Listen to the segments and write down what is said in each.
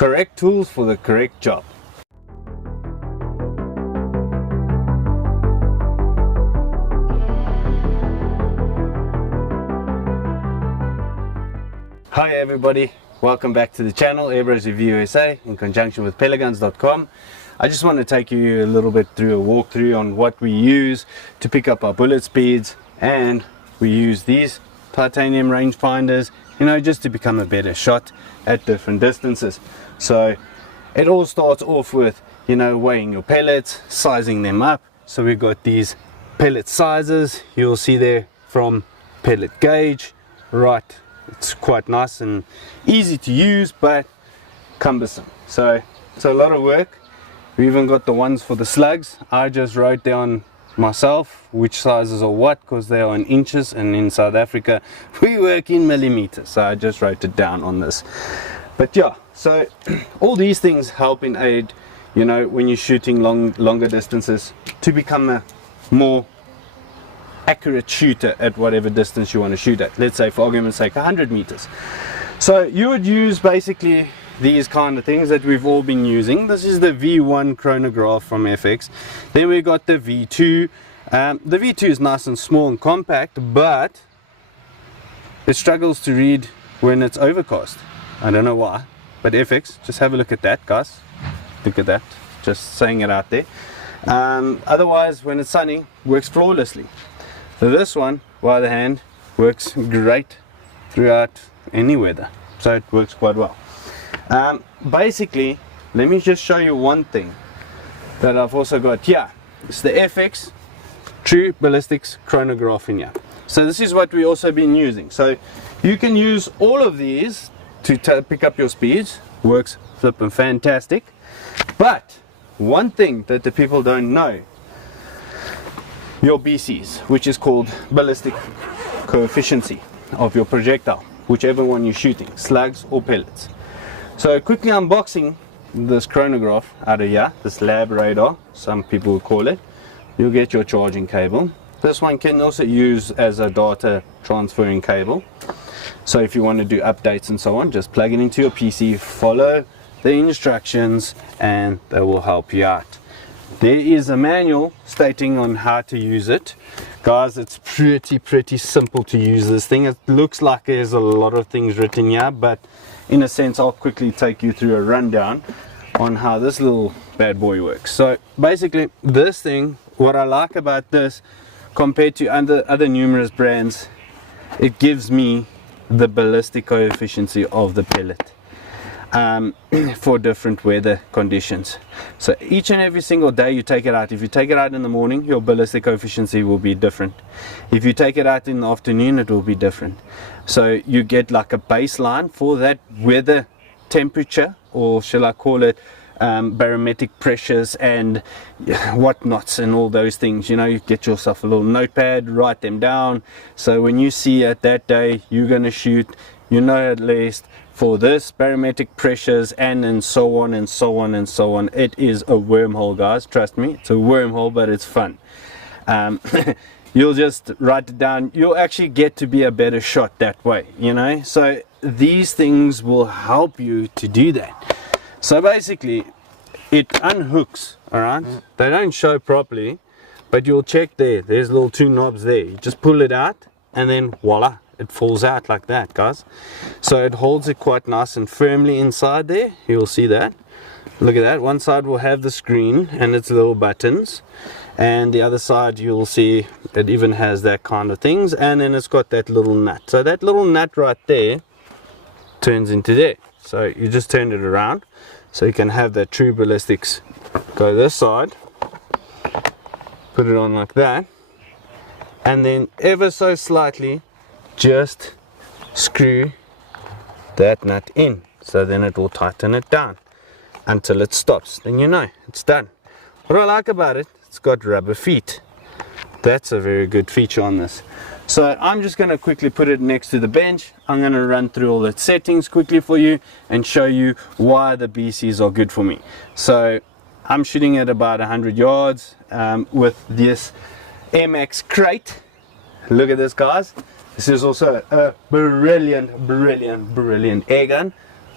correct tools for the correct job. Hi everybody, welcome back to the channel, Airbros Review USA in conjunction with pelletguns.com. I just want to take you a little bit through a walkthrough on what we use to pick up our bullet speeds, and we use these titanium rangefinders, you know, just to become a better shot at different distances. So it all starts off with, you know, weighing your pellets, sizing them up. So we've got these pellet sizes, you'll see there, from pellet gauge, right. It's quite nice and easy to use, but cumbersome. So it's a lot of work. We even got the ones for the slugs. I just wrote down myself which sizes are what, because they are in inches, and in South Africa we work in millimeters. So I just wrote it down on this. But yeah, so all these things help in aid, you know, when you're shooting longer distances, to become a more accurate shooter at whatever distance you want to shoot at. Let's say, for argument's sake, 100 meters. So you would use basically these kind of things that we've all been using. This is the V1 chronograph from FX. Then we got the V2. The V2 is nice and small and compact, but it struggles to read when it's overcast. I don't know why, but FX, just have a look at that, guys. Look at that, just saying it out there. Otherwise, when it's sunny, works flawlessly. So this one, on the other hand, works great throughout any weather, so it works quite well. Basically, let me just show you one thing that I've also got here. It's the FX True Ballistics Chronograph in here. So this is what we also been using. So you can use all of these to pick up your speeds. Works flippin' fantastic. But one thing that the people don't know, your BCs, which is called ballistic coefficient of your projectile, whichever one you're shooting, slugs or pellets. So quickly unboxing this chronograph out of here, this Labradar, some people will call it. You'll get your charging cable. This one can also use as a data transferring cable. So if you want to do updates and so on, just plug it into your PC, follow the instructions, and they will help you out. There is a manual stating on how to use it. Guys, it's pretty simple to use this thing. It looks like there's a lot of things written here, but in a sense I'll quickly take you through a rundown on how this little bad boy works. So basically, this thing, what I like about this compared to other numerous brands, it gives me the ballistic coefficient of the pellet. For different weather conditions. So each and every single day you take it out. If you take it out in the morning, your ballistic coefficient will be different. If you take it out in the afternoon, it will be different. So you get like a baseline for that weather temperature, or shall I call it barometric pressures and whatnots and all those things. You know, you get yourself a little notepad, write them down, so when you see it that day you're going to shoot, you know, at least for this barometric pressures and so on and so on and so on. It is a wormhole, guys, trust me, it's a wormhole, but it's fun. You'll just write it down, you'll actually get to be a better shot that way, you know. So these things will help you to do that. So basically it unhooks, all right. They don't show properly, but you'll check there's little two knobs there. You just pull it out and then voila, it falls out like that, guys. So it holds it quite nice and firmly inside there. You'll see that. Look at that. One side will have the screen and its little buttons, and the other side you'll see it even has that kind of things, and then it's got that little nut. So that little nut right there turns into there. So you just turn it around so you can have that true ballistics go this side, put it on like that, and then ever so slightly just screw that nut in, so then it will tighten it down until it stops. Then you know it's done. What I like about it, it's got rubber feet. That's a very good feature on this. So I'm just going to quickly put it next to the bench. I'm going to run through all its settings quickly for you and show you why the BCs are good for me. So I'm shooting at about 100 yards with this AirMaks KRAIT. Look at this, guys. This is also a brilliant air gun.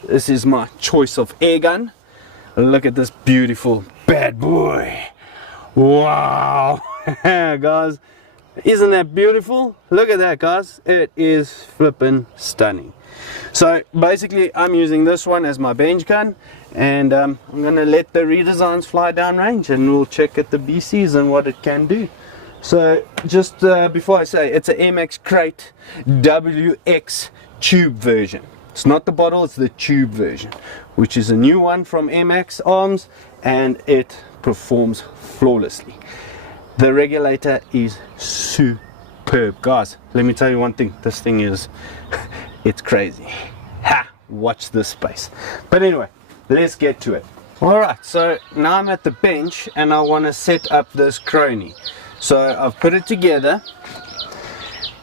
this is my choice of air gun. Look at this beautiful bad boy. Wow. Guys, isn't that beautiful? Look at that, guys. It is flippin' stunning. So basically I'm using this one as my bench gun, and I'm gonna let the redesigns fly down range and we'll check at the BCs and what it can do. So just before I say, it's an AirMaks KRAIT WX tube version. It's not the bottle, it's the tube version, which is a new one from AirMaks arms, and it performs flawlessly. The regulator is superb. Guys, let me tell you one thing, this thing is it's crazy. Ha! Watch this space. But anyway, let's get to it. Alright, so now I'm at the bench and I want to set up this Chronograph. So I've put it together.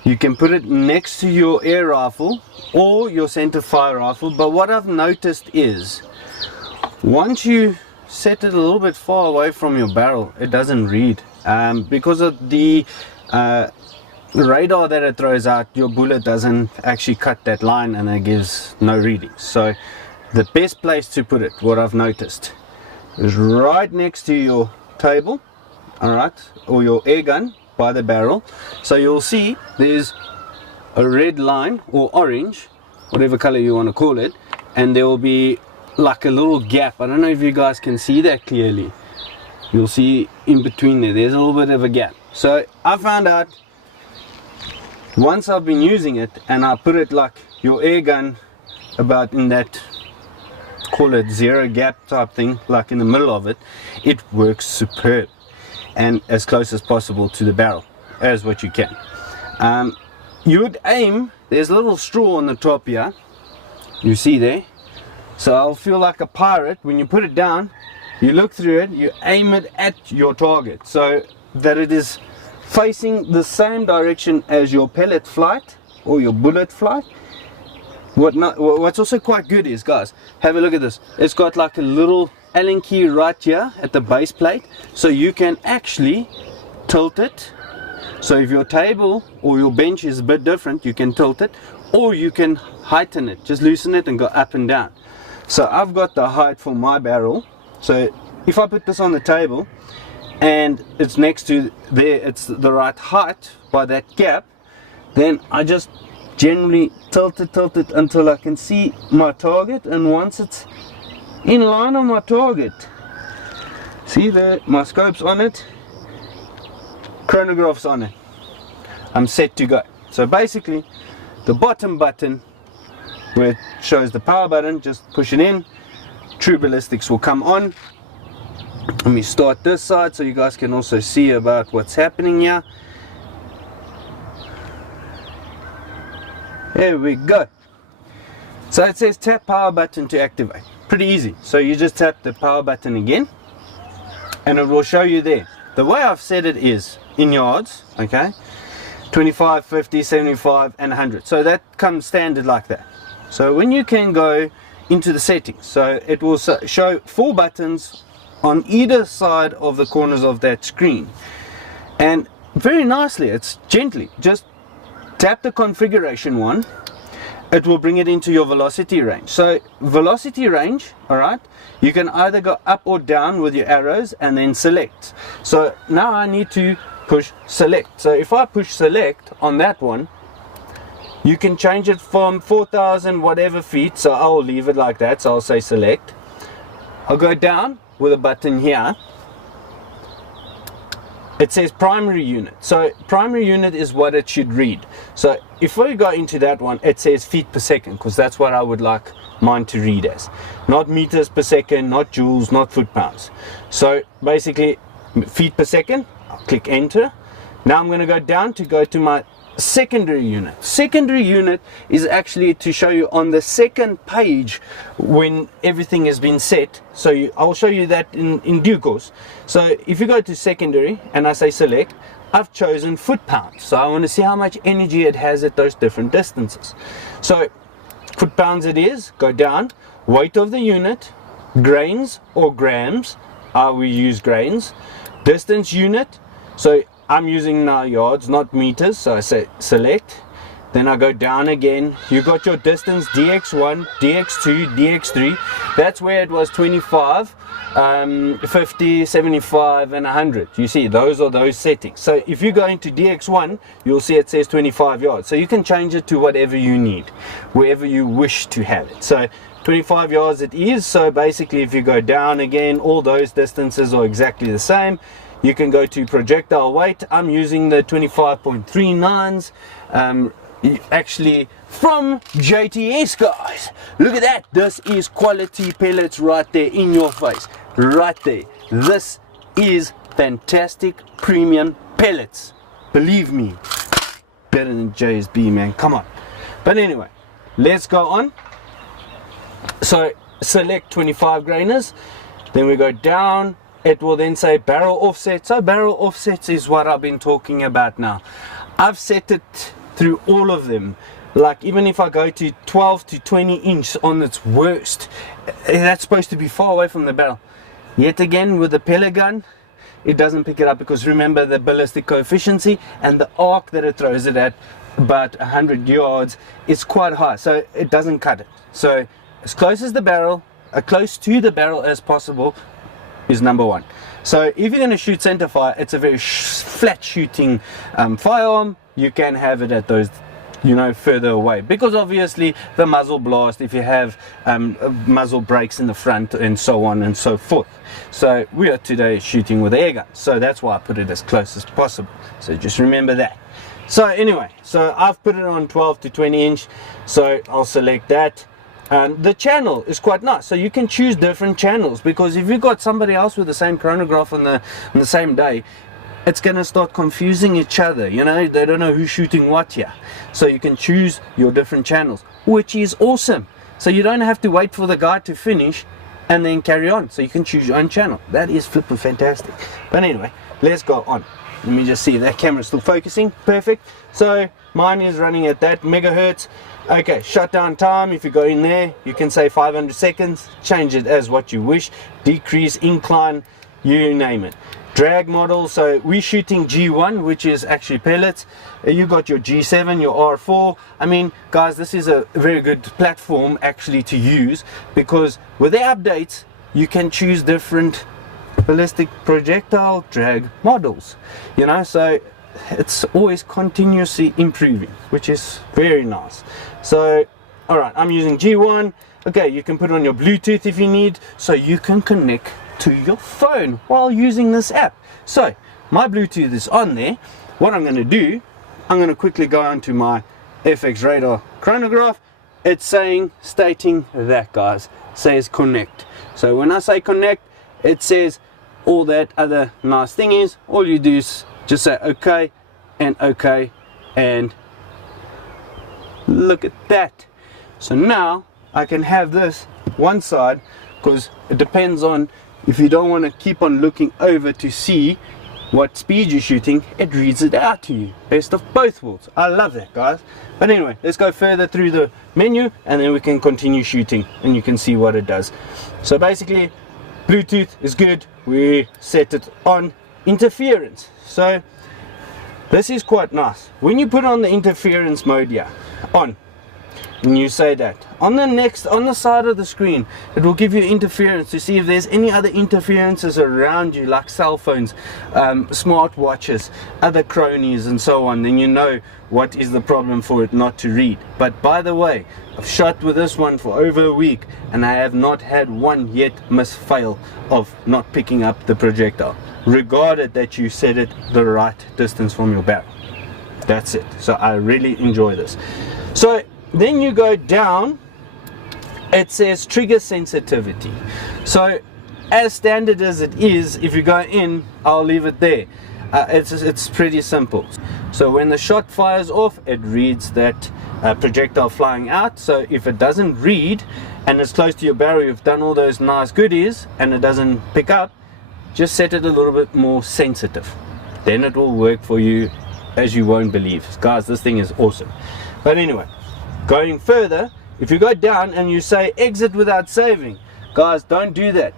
You can put it next to your air rifle or your center fire rifle, but what I've noticed is once you set it a little bit far away from your barrel, it doesn't read. Because of the radar that it throws out, your bullet doesn't actually cut that line and it gives no reading. So the best place to put it, what I've noticed, is right next to your table, alright, or your air gun by the barrel. So you'll see there's a red line or orange, whatever color you want to call it, and there will be like a little gap. I don't know if you guys can see that clearly. You'll see in between there's a little bit of a gap. So I found out once I've been using it and I put it like your air gun about in that, call it zero gap type thing, like in the middle of it, it works superb and as close as possible to the barrel as what you can. You would aim, there's a little straw on the top here, you see there, so I'll feel like a pirate. When you put it down, you look through it, you aim it at your target so that it is facing the same direction as your pellet flight or your bullet flight. What's also quite good is, guys, have a look at this. It's got like a little Allen key right here at the base plate, so you can actually tilt it. So if your table or your bench is a bit different, you can tilt it, or you can heighten it, just loosen it and go up and down. So I've got the height for my barrel, so if I put this on the table and it's next to there, it's the right height by that gap, then I just generally tilt it until I can see my target, and once it's in line on my target, see there, my scope's on it, chronograph's on it, I'm set to go. So basically the bottom button where it shows the power button, just push it in, true ballistics will come on. Let me start this side so you guys can also see about what's happening here. There we go. So it says tap power button to activate. Pretty easy. So you just tap the power button again and it will show you there. The way I've set it is in yards, okay, 25, 50, 75 and 100. So that comes standard like that. So when you can go into the settings, so it will show 4 buttons on either side of the corners of that screen, and very nicely, it's gently, just tap the configuration one, it will bring it into your velocity range. So velocity range, alright, you can either go up or down with your arrows and then select. So now I need to push select. So if I push select on that one, you can change it from 4,000 whatever feet, so I'll leave it like that, so I'll say select. I'll go down with a button here. It says primary unit. So primary unit is what it should read. So if we go into that one, it says feet per second, because that's what I would like mine to read as. Not meters per second, not joules, not foot pounds. So basically feet per second, I'll click enter. Now I'm going to go down to go to my secondary unit. Secondary unit is actually to show you on the second page when everything has been set. So I'll show you that in due course. So if you go to secondary and I say select, I've chosen foot pounds. So I want to see how much energy it has at those different distances. So foot pounds it is, go down, weight of the unit, grains or grams, we use grains, distance unit, so I'm using now yards, not meters, so I say select, then I go down again. You got your distance DX1, DX2, DX3. That's where it was 25, 50, 75 and 100. You see, those are those settings. So if you go into DX1, you'll see it says 25 yards. So you can change it to whatever you need, wherever you wish to have it. So 25 yards it is. So basically if you go down again, all those distances are exactly the same. You can go to projectile weight. I'm using the 25.39s. Actually from JTS, guys. Look at that. This is quality pellets right there in your face. Right there. This is fantastic premium pellets. Believe me. Better than JSB, man. Come on. But anyway, let's go on. So select 25 grainers. Then we go down. It will then say barrel offset. So barrel offsets is what I've been talking about now. I've set it through all of them. Like even if I go to 12 to 20 inch on its worst, that's supposed to be far away from the barrel. Yet again with the pellet gun, it doesn't pick it up, because remember the ballistic coefficient and the arc that it throws it at, about 100 yards, is quite high, so it doesn't cut it. So as close as the barrel, close to the barrel as possible is number one. So if you're going to shoot centerfire, it's a very flat shooting firearm. You can have it at those, you know, further away, because obviously the muzzle blast, if you have muzzle brakes in the front and so on and so forth. So we are today shooting with air gun, so that's why I put it as close as possible. So just remember that. So anyway, so I've put it on 12 to 20 inch, so I'll select that. The channel is quite nice, so you can choose different channels, because if you've got somebody else with the same chronograph on the same day, it's going to start confusing each other, you know, they don't know who's shooting what here. So you can choose your different channels, which is awesome. So you don't have to wait for the guy to finish and then carry on. So you can choose your own channel. That is flipping fantastic. But anyway, let's go on. Let me just see if that camera's still focusing. Perfect. So mine is running at that megahertz. Okay, shutdown time, if you go in there, you can say 500 seconds, change it as what you wish, decrease, incline, you name it. Drag model, so we're shooting G1, which is actually pellets. You got your G7, your R4. I mean, guys, this is a very good platform actually to use, because with the updates, you can choose different ballistic projectile drag models, you know, so it's always continuously improving, which is very nice. So all right, I'm using G1. Okay, you can put on your Bluetooth if you need, so you can connect to your phone while using this app. So my Bluetooth is on there. What I'm going to do, I'm going to quickly go onto my FX radar chronograph. It's stating that, guys, says connect. So when I say connect, it says all that other nice thing is, all you do is just say okay, and look at that. So now I can have this one side, because it depends on, if you don't want to keep on looking over to see what speed you're shooting, it reads it out to you. Best of both worlds. I love that, guys. But anyway, let's go further through the menu and then we can continue shooting and you can see what it does. So basically, Bluetooth is good. We set it on interference. So this is quite nice. When you put on the interference mode here, on, and you say that, on the side of the screen, it will give you interference to see if there's any other interferences around you, like cell phones, smart watches, other cronies and so on. Then you know what is the problem for it not to read. But by the way, I've shot with this one for over a week and I have not had one yet miss fail of not picking up the projectile, regarded that you set it the right distance from your barrel. That's it. So I really enjoy this. So then you go down, it says trigger sensitivity. So as standard as it is, if you go in, I'll leave it there. It's pretty simple. So when the shot fires off, it reads that projectile flying out. So if it doesn't read and it's close to your barrel, you've done all those nice goodies and it doesn't pick up, just set it a little bit more sensitive. Then it will work for you as you won't believe. Guys, this thing is awesome. But anyway, going further, if you go down and you say exit without saving, guys, don't do that.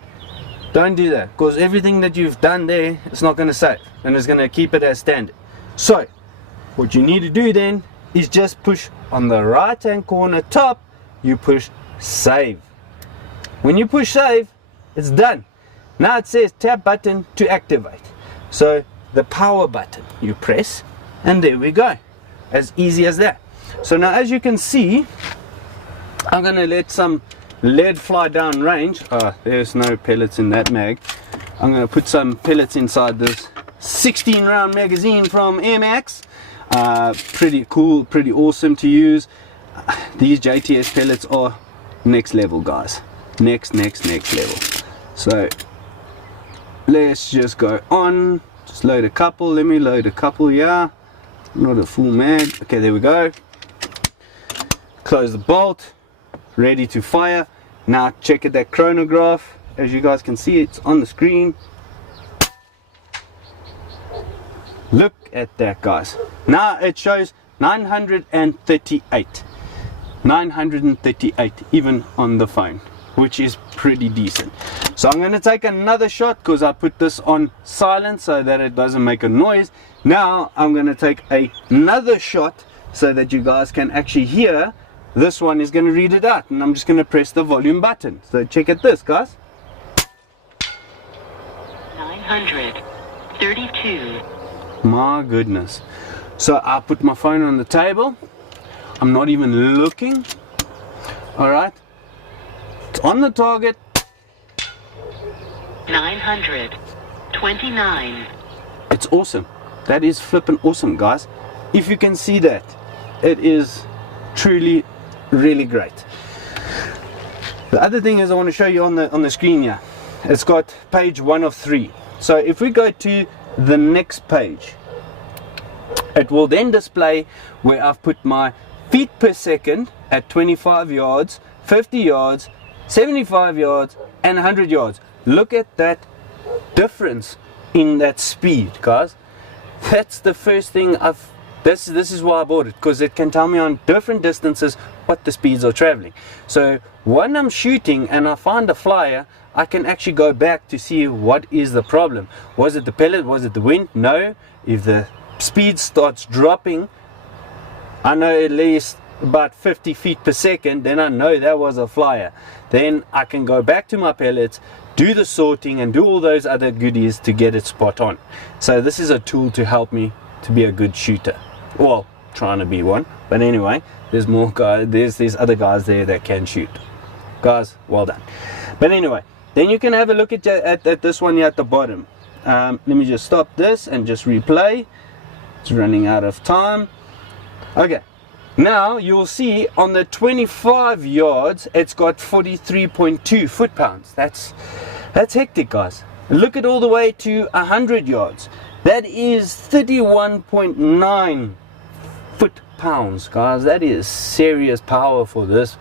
Don't do that, because everything that you've done there, it's not going to save and it's going to keep it as standard. So what you need to do then is just push on the right hand corner top, you push save. When you push save, it's done. Now it says tab button to activate. So the power button you press, and there we go. As easy as that. So now as you can see, I'm going to let some lead fly down range. Oh, there's no pellets in that mag. I'm going to put some pellets inside this 16 round magazine from AirMaks. Pretty cool, pretty awesome to use. These JTS pellets are next level, guys. Next level. So let's just go on. Just load a couple. Let me load a couple. Yeah, not a full mag. Okay, there we go. Close the bolt. Ready to fire. Now check it, that chronograph. As you guys can see, it's on the screen. Look at that, guys. Now it shows 938. 938 even on the phone, which is pretty decent. So I'm going to take another shot because I put this on silent so that it doesn't make a noise. Now I'm going to take another shot so that you guys can actually hear. This one is going to read it out, and I'm just going to press the volume button. So check it this, guys. 932. My goodness. So I put my phone on the table. I'm not even looking. Alright. It's on the target. 929. It's awesome. That is flippin' awesome, guys. If you can see that, it is truly really great. The other thing is I want to show you on the screen here. It's got page 1 of 3. So if we go to the next page, it will then display where I've put my feet per second at 25 yards, 50 yards, 75 yards and 100 yards. Look at that difference in that speed, guys. That's the first thing this is why I bought it, because it can tell me on different distances what the speeds are traveling. So when I'm shooting and I find a flyer, I can actually go back to see what is the problem. Was it the pellet? Was it the wind? No. If the speed starts dropping, I know at least about 50 feet per second, then I know that was a flyer. Then I can go back to my pellets, do the sorting and do all those other goodies to get it spot on. So this is a tool to help me to be a good shooter. Well, trying to be one. But anyway, there's more guys, there's other guys there that can shoot. Guys, well done. But anyway, then you can have a look at this one here at the bottom. Let me just stop this and just replay. It's running out of time. Okay, now you'll see on the 25 yards it's got 43.2 foot-pounds. That's hectic, guys. Look at all the way to 100 yards. That is 31.9 foot-pounds, guys. That is serious power for this.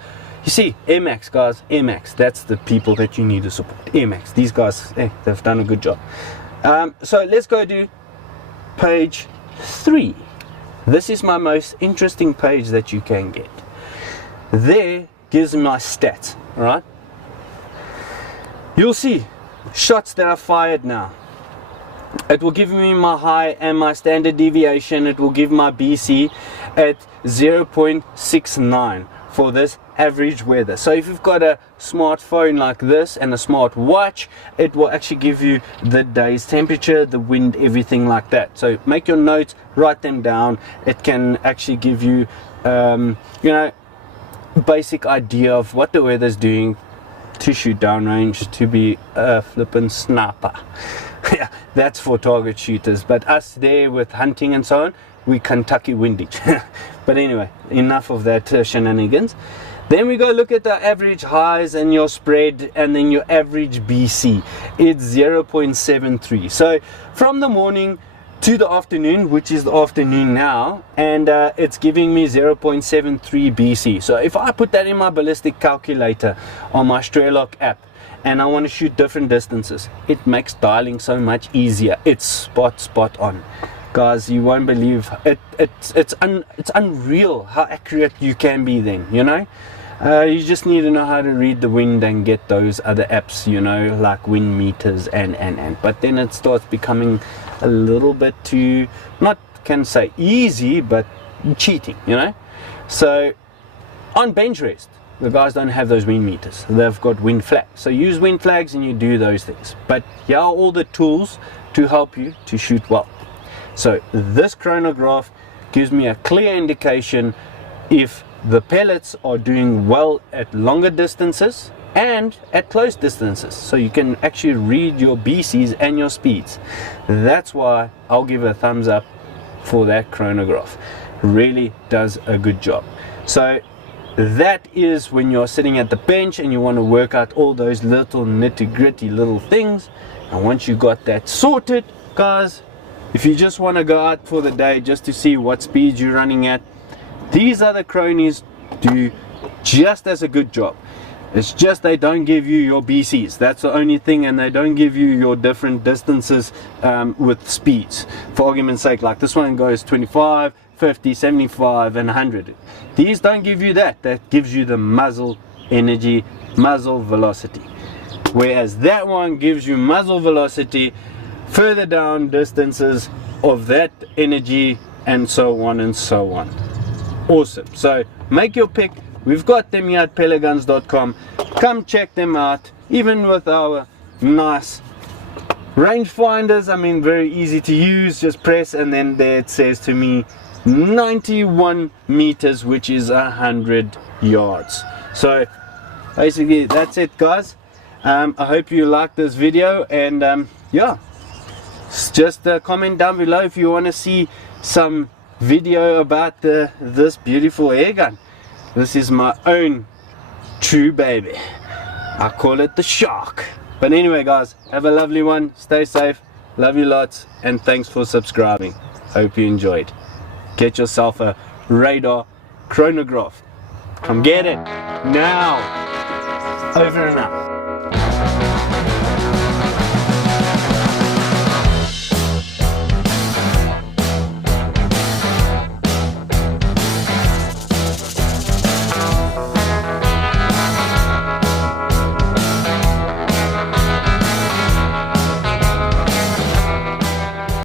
You see, AirMaks, guys, AirMaks, that's the people that you need to support. AirMaks, these guys, they've done a good job. So let's go to page 3. This is my most interesting page that you can get. There gives me my stats, alright? You'll see shots that are fired now. It will give me my high and my standard deviation. It will give my BC at 0.69 for this average weather. So if you've got a smartphone like this and a smart watch, it will actually give you the day's temperature, the wind, everything like that. So make your notes, write them down. It can actually give you you know, basic idea of what the weather's doing to shoot downrange, to be a flippin' sniper. Yeah, that's for target shooters, but us there with hunting and so on, we Kentucky windage. But anyway, enough of that shenanigans. Then we go look at the average highs and your spread, and then your average BC. It's 0.73. So from the morning to the afternoon, which is the afternoon now, and it's giving me 0.73 BC. So if I put that in my ballistic calculator on my Strelok app, and I want to shoot different distances, it makes dialing so much easier. It's spot on, guys. You won't believe it. It's unreal how accurate you can be then, you know. You just need to know how to read the wind and get those other apps, you know, like wind meters and but then it starts becoming a little bit too, not can say easy, but cheating, you know. So on bench rest, the guys don't have those wind meters, they've got wind flags. So use wind flags and you do those things. But here are all the tools to help you to shoot well. So this chronograph gives me a clear indication if the pellets are doing well at longer distances and at close distances, so you can actually read your BCs and your speeds. That's why I'll give a thumbs up for that chronograph. Really does a good job. So that is when you're sitting at the bench and you want to work out all those little nitty-gritty little things. And once you got that sorted, guys, if you just want to go out for the day just to see what speeds you're running at, these other cronies do just as a good job. It's just they don't give you your BCs, that's the only thing, and they don't give you your different distances with speeds. For argument's sake, like this one goes 25, 50, 75 and 100. These don't give you that. That gives you the muzzle energy, muzzle velocity. Whereas that one gives you muzzle velocity, further down distances of that energy, and so on and so on. Awesome. So make your pick. We've got them here at pelletguns.com. Come check them out. Even with our nice rangefinders, I mean, very easy to use. Just press and then there it says to me 91 meters, which is 100 yards. So basically that's it, guys. I hope you liked this video, and yeah, just comment down below if you want to see some video about this beautiful air gun. This is my own true baby. I call it the Shark. But anyway, guys, have a lovely one. Stay safe. Love you lots, and thanks for subscribing. Hope you enjoyed. Get yourself a radar chronograph. Come get it now. Over and out.